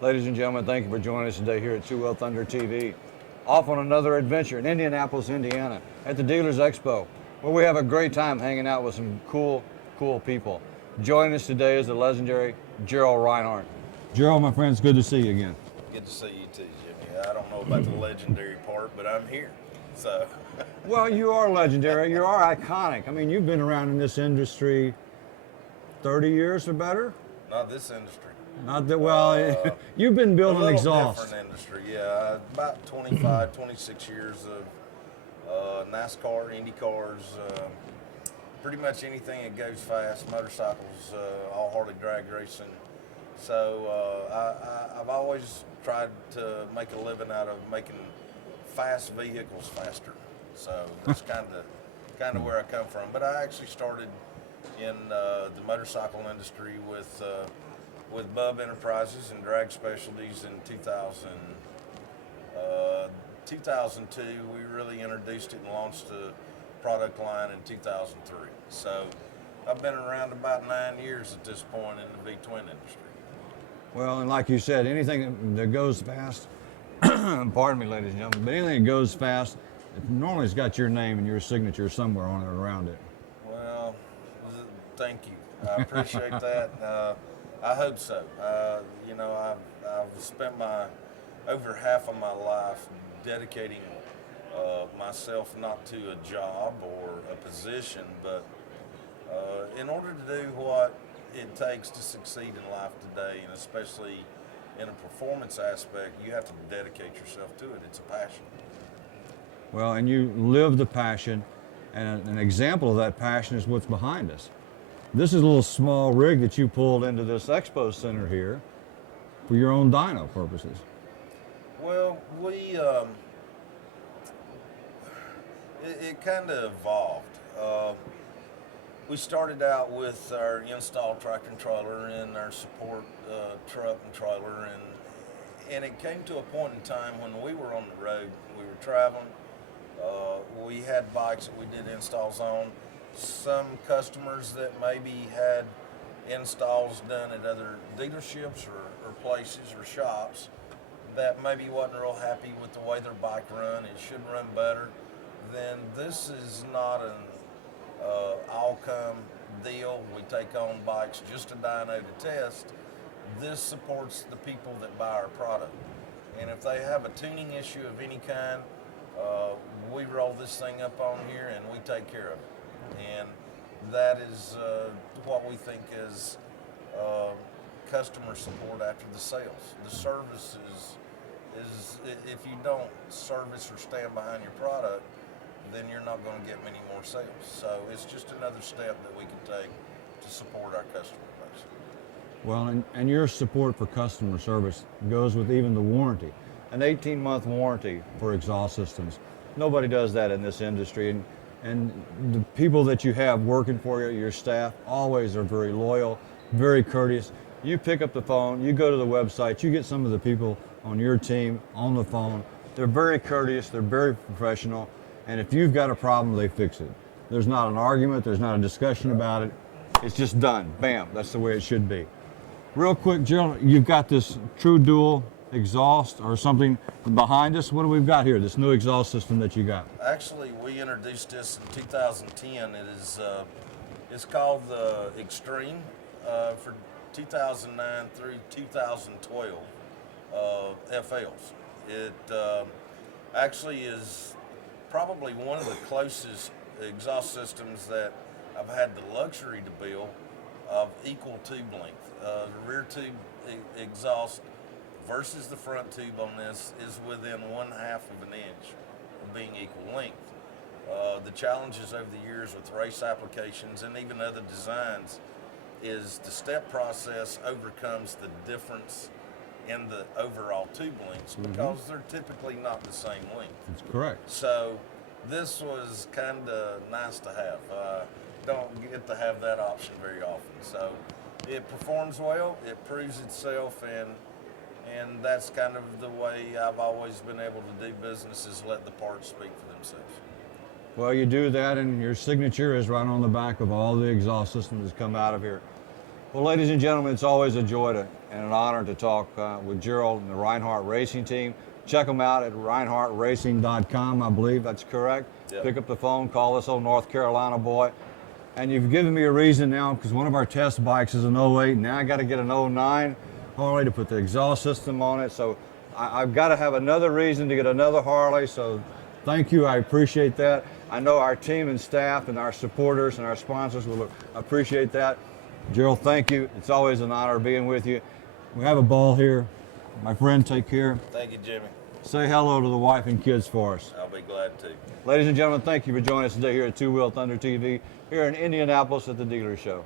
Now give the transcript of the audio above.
Ladies and gentlemen, thank you for joining us today here at Two Wheel Thunder TV. Off on another adventure in Indianapolis, Indiana at the Dealers Expo, where we have a great time hanging out with some cool people. Joining us today is the legendary Gerald Rinehart. Gerald, my friend, it's good to see you again. Good to see you too, Jimmy. I don't know about the legendary part, but I'm here. So, Well, you are legendary. You are iconic. I mean, you've been around in this industry 30 years or better? not this industry. Not that well. You've been A building little exhaust. different industry, yeah. About 25, 26 years of NASCAR, Indy cars, pretty much anything that goes fast, motorcycles, all Harley drag racing. So I've always tried to make a living out of making fast vehicles faster. So that's kind of where I come from. But I actually started in the motorcycle industry with Bub Enterprises and Drag Specialties in 2002. We really introduced it and launched the product line in 2003. So I've been around about 9 years at this point in the V-twin industry. Well, and like you said, anything that goes fast, pardon me, ladies and gentlemen, but anything that goes fast, it normally has got your name and your signature somewhere on it or around it. Well, thank you. I appreciate that. I hope so. I've spent over half of my life dedicating myself not to a job or a position, but in order to do what it takes to succeed in life today, and especially in a performance aspect, you have to dedicate yourself to it. It's a passion. Well, and you live the passion, and an example of that passion is what's behind us. This is a little small rig that you pulled into this expo center here for your own dyno purposes. Well, it kind of evolved. We started out with our install tractor and trailer and our support truck and trailer, and it came to a point in time when we were on the road, we were traveling, we had bikes that we did installs on. Some customers that maybe had installs done at other dealerships or places or shops that maybe wasn't real happy with the way their bike run, it should run better, then this is not an all-come deal. We take on bikes just a dyno to test. This supports the people that buy our product. And if they have a tuning issue of any kind, we roll this thing up on here and we take care of it. And that is what we think is customer support after the sales. The service is if you don't service or stand behind your product, then you're not going to get many more sales. So it's just another step that we can take to support our customer base. Well, and your support for customer service goes with even the warranty. An 18-month warranty for exhaust systems. Nobody does that in this industry. And the people that you have working for you, your staff, always are very loyal, very courteous. You pick up the phone, you go to the website, you get some of the people on your team on the phone. They're very courteous, they're very professional, and if you've got a problem, they fix it. There's not an argument, there's not a discussion about it. It's just done. Bam, that's the way it should be. Real quick, Gerald, you've got this True Dual exhaust or something behind us. What do we got here, this new exhaust system that you got? Actually, we introduced this in 2010. It's called the Extreme for 2009 through 2012 FLs. It actually is probably one of the closest exhaust systems that I've had the luxury to build of equal tube length. The rear tube exhaust versus the front tube on this is within 1/2 of an inch of being equal length. The challenges over the years with race applications and even other designs is the step process overcomes the difference in the overall tube lengths because they're typically not the same length. That's correct. So this was kind of nice to have. Don't get to have that option very often. So it performs well, it proves itself, and that's kind of the way I've always been able to do business, is let the parts speak for themselves. Well, you do that, and your signature is right on the back of all the exhaust systems that come out of here. Well, ladies and gentlemen, it's always a joy and an honor to talk with Gerald and the Rinehart Racing team. Check them out at rinehartracing.com, I believe that's correct. Yep. Pick up the phone, call this old North Carolina boy. And you've given me a reason now, because one of our test bikes is an '08. Now I got to get an '09 Harley to put the exhaust system on it. So I've got to have another reason to get another Harley. So thank you, I appreciate that. I know our team and staff and our supporters and our sponsors will appreciate that. Gerald, thank you. It's always an honor being with you. We have a ball here. My friend, take care. Thank you, Jimmy. Say hello to the wife and kids for us. I'll be glad to. Ladies and gentlemen, thank you for joining us today here at Two Wheel Thunder TV here in Indianapolis at the Dealer Show.